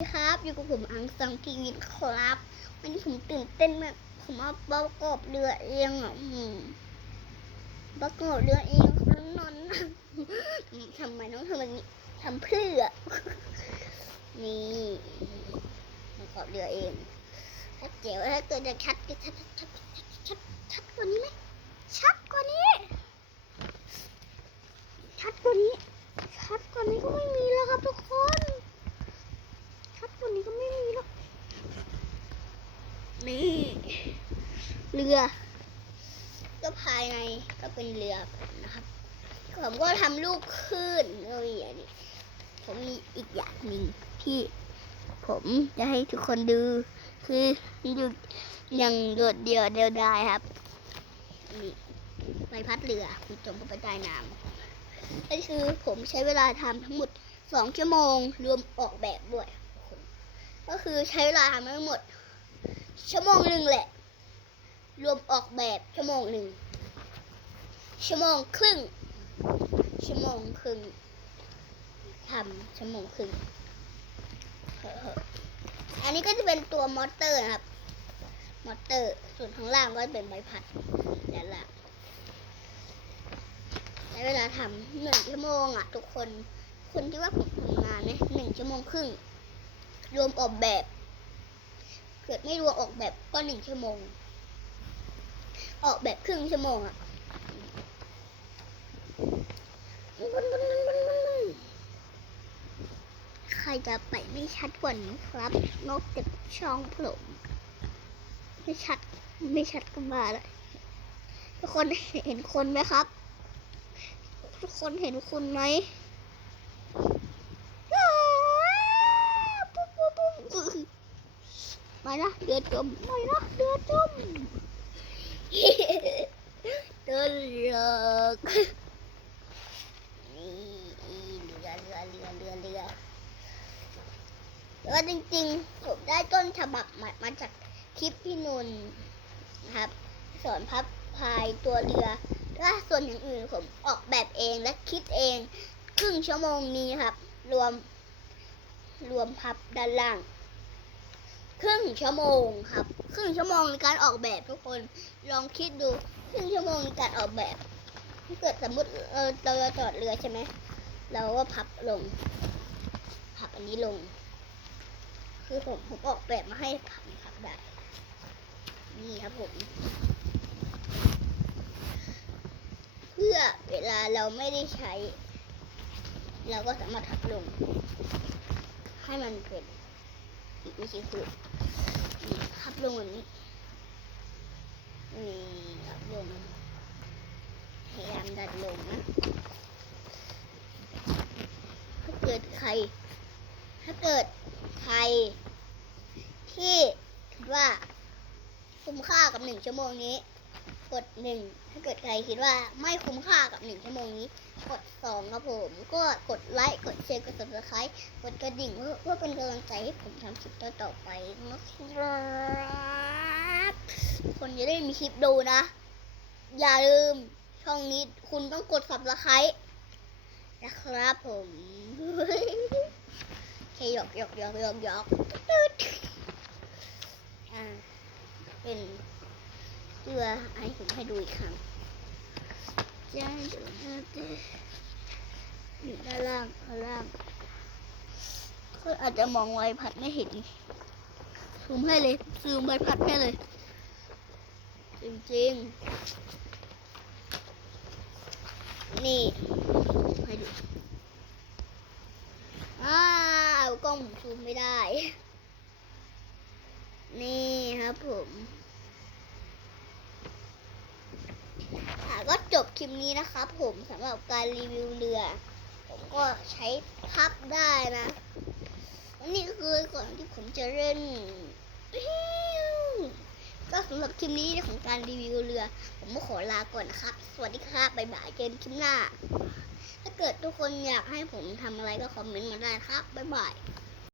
ครับอยู่กับผมอังซังทีวีครับ วันนี้ผมตื่นเต้นมากผมเอาประกอบเรือเองอะอืมประกอบเรือเองครับนอนนั่งอืมทำไมต้องทำแบบนี้ทำเพื่อนี่ประกอบเรือเองถ้าเจ๋วถ้าเกิดจะชัดก็ชัดชัดชัดชัดชัดกว่านี้ไหมชัดกว่านี้ ชัดกว่านี้ชัดกว่านี้ก็ไม่มีแล้วครับทุกคน ชัดกว่านี้ก็ไม่มีแล้ว นี่ เรือ ก็ภายในก็เป็นเรือนะครับ ผมก็ทำลูกคลื่นเลยอันนี้ผมมีอีกอย่างหนึ่งที่ผมจะให้ทุกคนดู คือดูอย่างโดดเดี่ยวเดียวดายครับนี่ใบพัดเรือคุณจมเข้าไปใต้น้ำนั่คือผมใช้เวลาทำทั้งหมดสองชั่วโมงรวมออกแบบด้วย ก็คือใช้เวลาทำทั้งหมด ชั่วโมงหนึ่งแหละ รวมออกแบบชั่วโมงหนึ่ง ชั่วโมงครึ่ง ชั่วโมงครึ่งทำชั่วโมงครึ่งเอออันนี้ก็จะเป็นตัวมอเตอร์นะครับ มอเตอร์ ส่วนข้างล่างก็เป็นใบพัดด้านล่างใช้เวลาทำหนึ่งชั่วโมงอะ ทุกคนคุณคิดว่าผมทำงานไหมหนึ่งชั่วโมงครึ่ง รวมออกแบบ เกิดไม่รวมออกแบบก็หนึ่งชั่วโมง ออกแบบครึ่งชั่วโมงอะใครจะไปไม่ชัดกว่านี้ครับนอกจากช่องผมไม่ชัดไม่ชัดก็มาแล้วทุกคนเห็นคนไหมครับ ทุกคนเห็นคุณไหมปุ๊บปุ๊บปุ๊บมาละเดือดจมมาละเดือดจมเดือดเลือกนี่ เรือเรือเรือเรือเรือแล้วจริงๆ ผมได้ต้นฉบับมามาจากคลิปพี่นุนนะครับ สอนพับพายตัวเรือถ้าส่วนอย่างอื่นผมออกแบบเองและคิดเอง ครึ่งชั่วโมงนี้ครับ รวม รวมพับด้านล่าง ครึ่งชั่วโมงครับ ครึ่งชั่วโมงในการออกแบบทุกคนลองคิดดู ครึ่งชั่วโมงในการออกแบบ ถ้าเกิดสมมติเออเราจะจอดเรือใช่ไหมเราก็พับลง พับอันนี้ลง คือผมผมออกแบบมาให้พับพับได้ นี่ครับผม เพื่อเวลาเราไม่ได้ใช้ เราก็สามารถพับลง ให้มันเป็นอีกวิธีคือพับลงแบบนี้นี่พับลง ดันลงนะ ถ้าเกิดใคร ถ้าเกิดใคร ที่คิดว่าคุ้มค่ากับหนึ่งชั่วโมงนี้ กดหนึ่ง ถ้าเกิดใครคิดว่าไม่คุ้มค่ากับหนึ่งชั่วโมงนี้ กดสองครับผม ก็กดไลค์ กดแชร์ กด subscribe กดกระดิ่งเพื่อเพื่อเป็นกำลังใจให้ผมทำคลิปต่อๆไปนะครับคนจะได้มีคลิปดูนะ อย่าลืม ช่องนี้คุณต้องกด subscribe นะครับผมแค่หยอกหยอกหยอกหยอกหยอกตึ๊ดอ่าเป็นเรือให้ผมให้ดูอีกครั้งจะอยู่ด้านอยู่ด้านล่างด้านล่างเขาอาจจะมองไวพัดไม่เห็นซูมให้เลยซูมใบพัดให้เลย จริงๆ นี่ให้ดูอ้าวกล้องผมซูมไม่ได้ นี่ครับผมก็จบคลิปนี้นะครับผมสำหรับการรีวิวเรือ ผมก็ใช้พับได้นะนนี้คือก่อนที่ผมจะเล่น ก็สำหรับคลิปนี้ของการรีวิวเรือ ผมก็ขอลาก่อนนะครับ สวัสดีครับบ๊ายบายเจอกันคลิปหน้า ถ้าเกิดทุกคนอยากให้ผมทำอะไรก็คอมเมนต์มาได้ครับบ๊ายบาย